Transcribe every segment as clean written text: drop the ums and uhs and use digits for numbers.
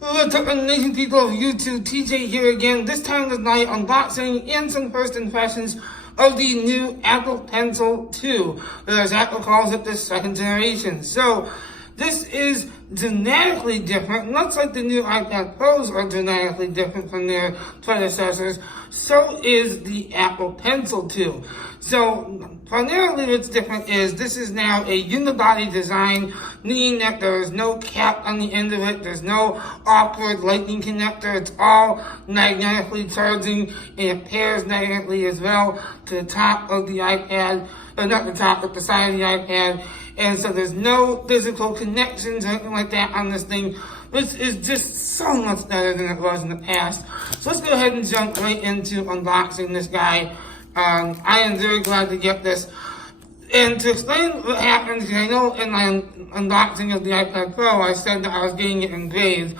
What's up, amazing people of YouTube? TJ here again. This time tonight, unboxing and some first impressions of the new Apple Pencil 2, or as Apple calls it, the second generation. So, this is dramatically different. Much like the new iPad Pros are dramatically different from their predecessors, so is the Apple Pencil 2. So, primarily what's different is this is now a unibody design, meaning that there is no cap on the end of it, there's no awkward lightning connector, it's all magnetically charging, and it pairs magnetically as well to the top of the iPad, or not the top, but the side of the iPad, and so there's no physical connections or anything like that on this thing, which is just so much better than it was in the past. So let's go ahead and jump right into unboxing this guy. I am very glad to get this. And to explain what happened, because I know in my unboxing of the iPad Pro, I said that I was getting it engraved.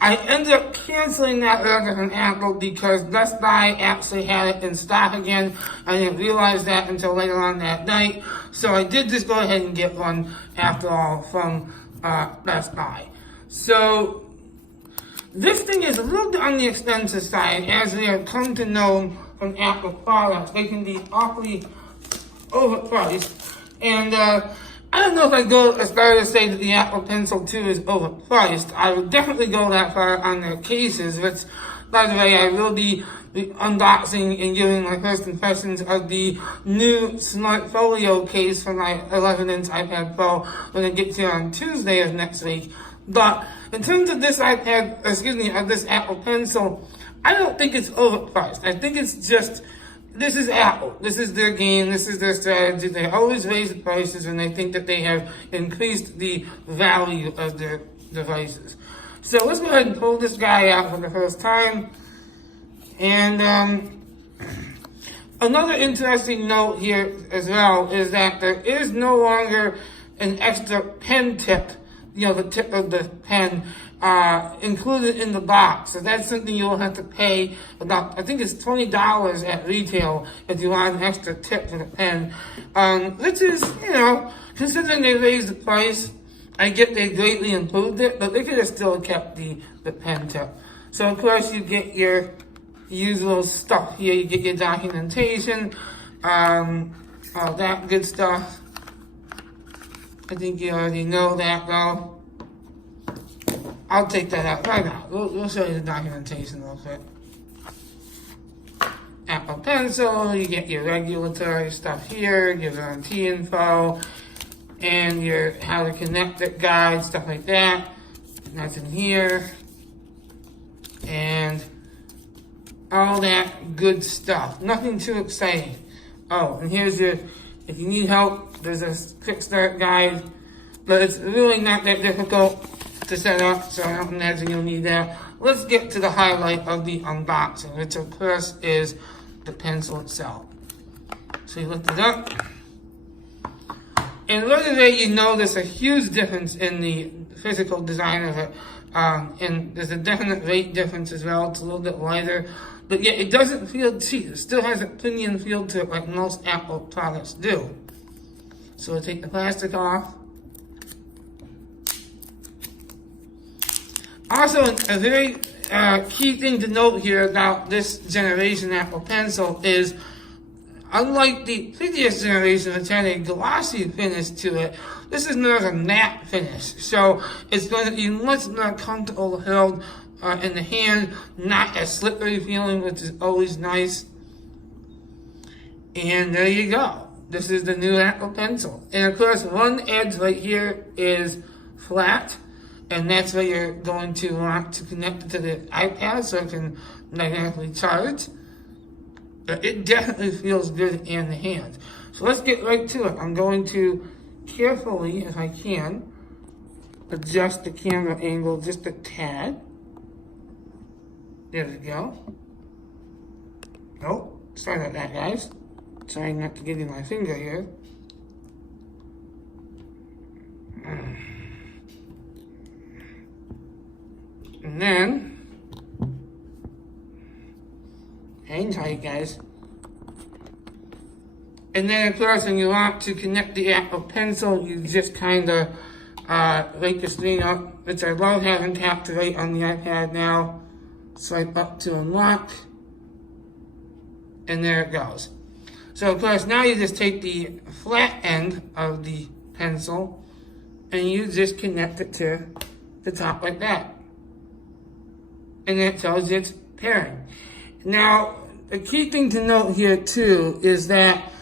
I ended up canceling that order from Apple because Best Buy actually had it in stock again. I didn't realize that until later on that night. So I did just go ahead and get one, after all, from Best Buy. So this thing is a little bit on the expensive side, as we have come to know from Apple products. They can be awfully overpriced. And I don't know if I'd go as far as say that the Apple Pencil 2 is overpriced. I would definitely go that far on their cases, which, by the way, I will be unboxing and giving my first impressions of the new Smart Folio case for my 11-inch iPad Pro when it gets here on Tuesday of next week. But in terms of this of this Apple Pencil, I don't think it's overpriced. I think it's just, this is Apple. This is their game. This is their strategy. They always raise the prices when they think that they have increased the value of their devices. So let's go ahead and pull this guy out for the first time. And another interesting note here as well is that there is no longer an extra pen tip, the tip of the pen, included in the box. So that's something you'll have to pay about, I think it's $20 at retail if you want an extra tip for the pen. Which is, considering they raised the price, I get they greatly improved it, but they could have still kept the pen tip. So of course you get your usual stuff here. You get your documentation, all that good stuff. I think you already know that though. I'll take that out right now. We'll show you the documentation real quick. Apple Pencil, you get your regulatory stuff here, your warranty info, and your how to connect it guide, stuff like that. And that's in here. And all that good stuff. Nothing too exciting. Oh, and here's your, if you need help, there's a quick start guide, but it's really not that difficult to set up, so I don't imagine you'll need that. Let's get to the highlight of the unboxing, which of course is the pencil itself. So you lift it up, and right away you know there's a huge difference in the physical design of it, and there's a definite weight difference as well. It's a little bit lighter, but yet it doesn't feel cheap. It still has a premium feel to it like most Apple products do. So we'll take the plastic off. Also, a very key thing to note here about this generation Apple Pencil is, unlike the previous generation, which had a glossy finish to it, this is more of a matte finish. So it's going to be much more comfortable held in the hand, not a slippery feeling, which is always nice. And there you go. This is the new Apple Pencil. And of course, one edge right here is flat. And that's where you're going to want to connect it to the iPad so it can magnetically charge. But it definitely feels good in the hand. So let's get right to it. I'm going to carefully, if I can, adjust the camera angle just a tad. There we go. Oh, sorry about that, guys. Trying not to get in my finger here. And then, hang tight, guys. And then, of course, when you want to connect the Apple Pencil, you just kind of wake the screen up, which I love having tap to write on the iPad now. Swipe up to unlock, and there it goes. So of course now you just take the flat end of the pencil and you just connect it to the top like that. And it tells you it's pairing. Now, the key thing to note here too is that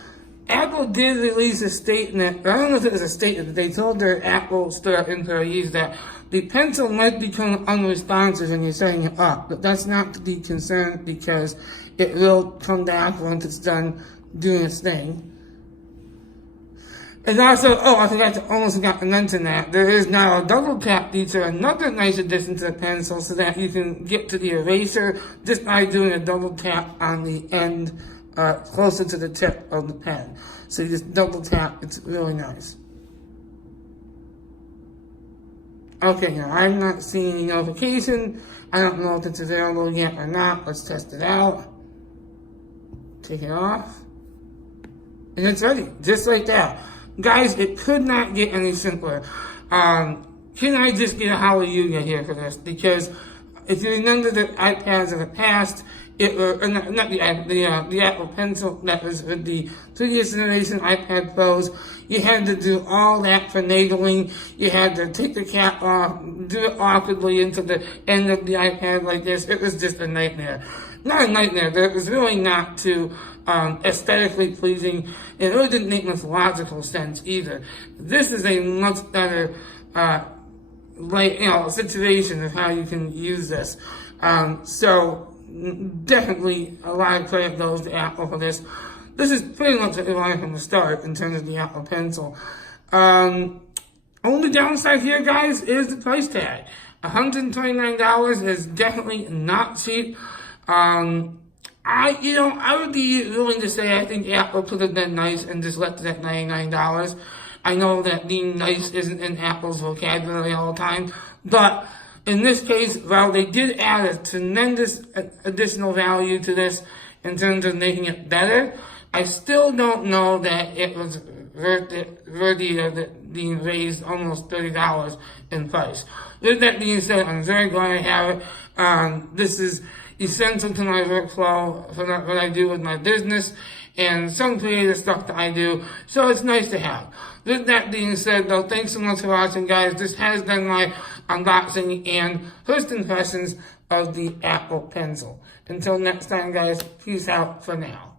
Apple did release a statement, I don't know if it was a statement, but they told their Apple Store employees that the pencil might become unresponsive when you're setting it up, but that's not to be concerned because it will come back once it's done doing its thing. And also, almost forgot to mention that, there is now a double tap feature, another nice addition to the pencil so that you can get to the eraser just by doing a double tap on the end, closer to the tip of the pen. So you just double tap, it's really nice. Okay, now I'm not seeing any notification. I don't know if it's available yet or not. Let's test it out. Take it off. And it's ready, just like that. Guys, it could not get any simpler. Can I just get a hallelujah here for this? Because if you remember the iPads of the past, the Apple Pencil that was with the previous generation iPad Pros, you had to do all that finagling. You had to take the cap off, do it awkwardly into the end of the iPad like this. It was just a nightmare. Not a nightmare, but it was really not too aesthetically pleasing. It really didn't make much logical sense either. This is a much better situation of how you can use this. So definitely a lot of credit goes to Apple for this. This is pretty much what we wanted from the start in terms of the Apple Pencil. Only downside here, guys, is the price tag. $129 is definitely not cheap. I would be willing to say I think Apple could have been nice and just left it at $99. I know that being nice isn't in Apple's vocabulary all the time, but in this case, while they did add a tremendous additional value to this in terms of making it better, I still don't know that it was worthy of being raised almost $30 in price. With that being said, I'm very glad I have it. This is essential to my workflow for what I do with my business and some creative stuff that I do, so it's nice to have. With that being said, though, thanks so much for watching, guys. This has been my unboxing and first impressions of the Apple Pencil. Until next time, guys, peace out for now.